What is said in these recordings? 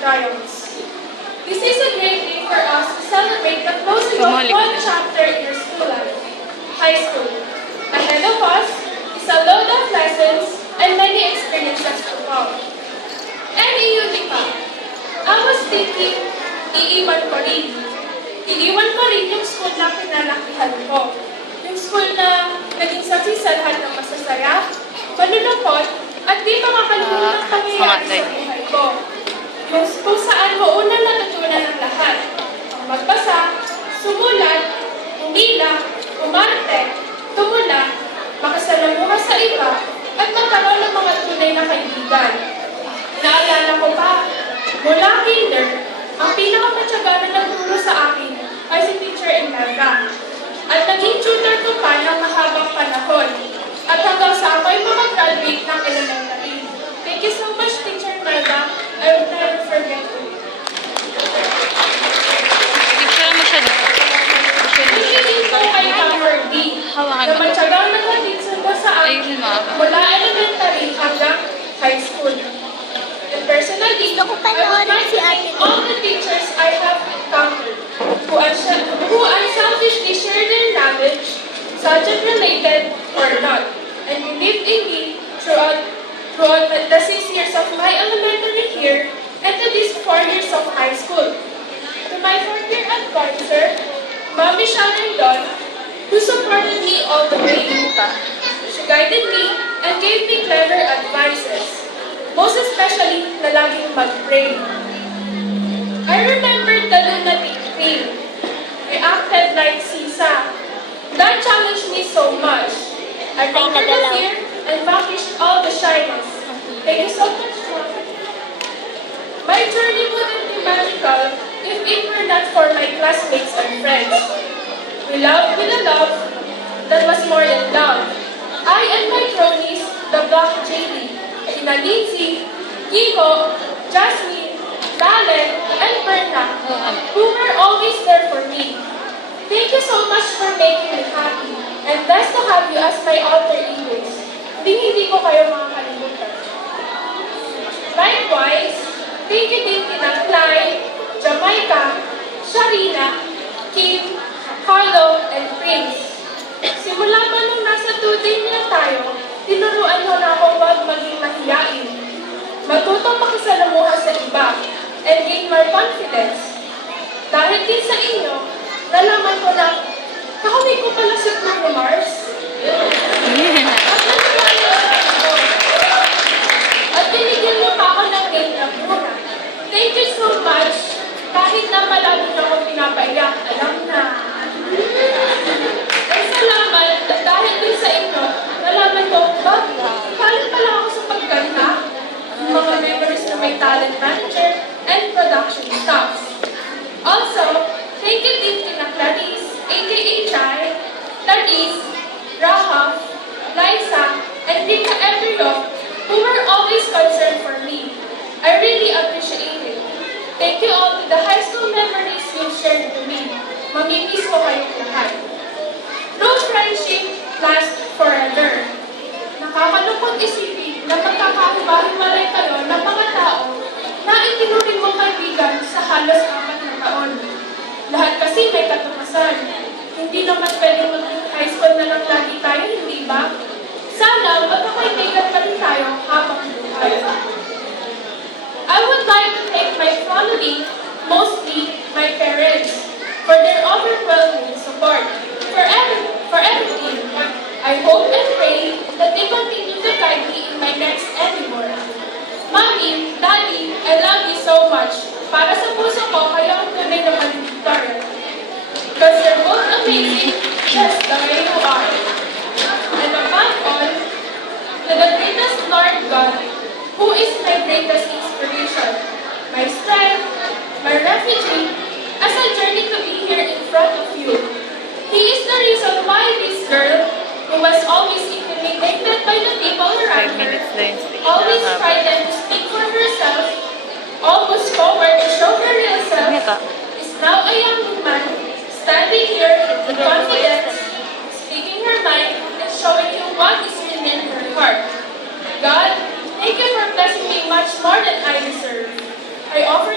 triumphs. This is a great day for us to celebrate the closing of one chapter in our school life, high school. Ahead of us is a load of lessons and many experiences to come. And iyon pa, I was thinking, iiwan ko rin. Iiwan ko rin yung school na kinalakihan ko. Yung school na naging saksi sa lahat ng masasaya, malulungkot, at di makakalimutan ng pangyayari sa buhay ko. Yung kung saan ko unang natutunan ng lahat. Ang magbasa, sumulat, umila, umarte, tumula, makasalamuha sa iba, at magkaroon ng mga tunay na kaibigan. Naalala ko pa, mula kinder, ang pinakamatyaga na nagturo sa akin ay si Teacher Imelda. At naging tutor ko pa ng mahabang panahon. At hanggang sa ako'y makagraduate ng elementary. Thank you so much, Teacher Imelda. I will never forget you. Picture mo siya dito. Hindi ko kay Howard D. Na matyagang naghatid sundo sa akin mula elementary hanggang high school. And personally, I would like to thank all the teachers I have encountered who unselfishly shared their knowledge, subject-related or not, and believed in me throughout the 6 years of my elementary here and to these 4 years of high school. To my 4th-year advisor, Mommy Sharon Don, who supported me all the way. She guided me and gave me clever advices, most especially na laging mag-pray. I remembered the lunatic thing. I acted like Sisa. That challenged me so much. I conquered the fear and vanquished all the shyness. Thank you so much, Mom. My journey wouldn't be magical if it were not for my classmates and friends. We loved with a love that was more than love. I and my cronies, the Black JD, Tina Lindsay, Kiko, Jasmine, Valen, and Berna, who were always there for me. Thank you so much for making me happy, and blessed to have you as my alter egos. Hindi ko kayo makakalimutan. Likewise, thank you din kina Clyde, Jamaica, Sharina, Kim, Carlo, and Prince. Simula pa nung nasa 2-day na tayo, tinuruan mo na akong huwag maging mahiyain. Matutong makisalamuha sa iba, and gain more confidence. Dahil din sa inyo, nalaman ko na kakawin ko pala si Bruno Mars. At binigyan mo pa ako ng game na mura. Thank you so much. Kahit na palagi na ako pinapaiyak, alam na. At salamat dahil din sa inyo, nalaman ko, talent pala ako sa pagkanta, mga members na may talent manager, and production staffs. Also, thank you din kina Clarice, aka Chai, Clarice, Rahaf, Liza, and Rita Everyok, who were always concerned for me. I really appreciate it. Thank you all to the high school memories you've shared with me. Mamimiss ko kayong lahat. No friendship lasts forever. Nakakalungkot isipin na pagkakahiwa-hiwalay kayo ng mga tao na itinuring mong kaibigan sa halos 4 na taon. Lahat kasi may katumasan. Hindi naman pwedeng mag-high school na lang lagi tayo, hindi ba? Sana magkakaibigan pa rin tayo habang buhay. I would like to thank my family, mostly my parents, for their overwhelming support for everything. I hope and pray that they continue to guide me in my next endeavor. Mommy, Daddy, I love you so much. Para sa puso ko, kayo ang tunay na valedictorian. Because you're both amazing, just the way you are. And above all, to the greatest Lord God, who is my greatest inspiration, my strength, my refuge, as I journey to be here in front of you. He is the reason why this girl, who was always intimidated by the people around her, always frightened to speak for herself, almost forward to show her real self, is now a young woman standing here with confidence, speaking her mind, and showing you what is within her heart. God, thank you for blessing me much more than I deserve. I offer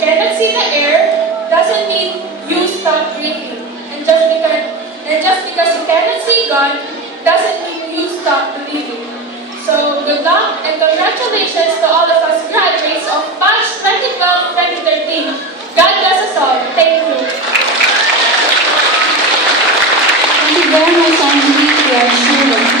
cannot see the air doesn't mean you stop breathing. And just because you cannot see God doesn't mean you stop believing. So good luck and congratulations to all of us graduates.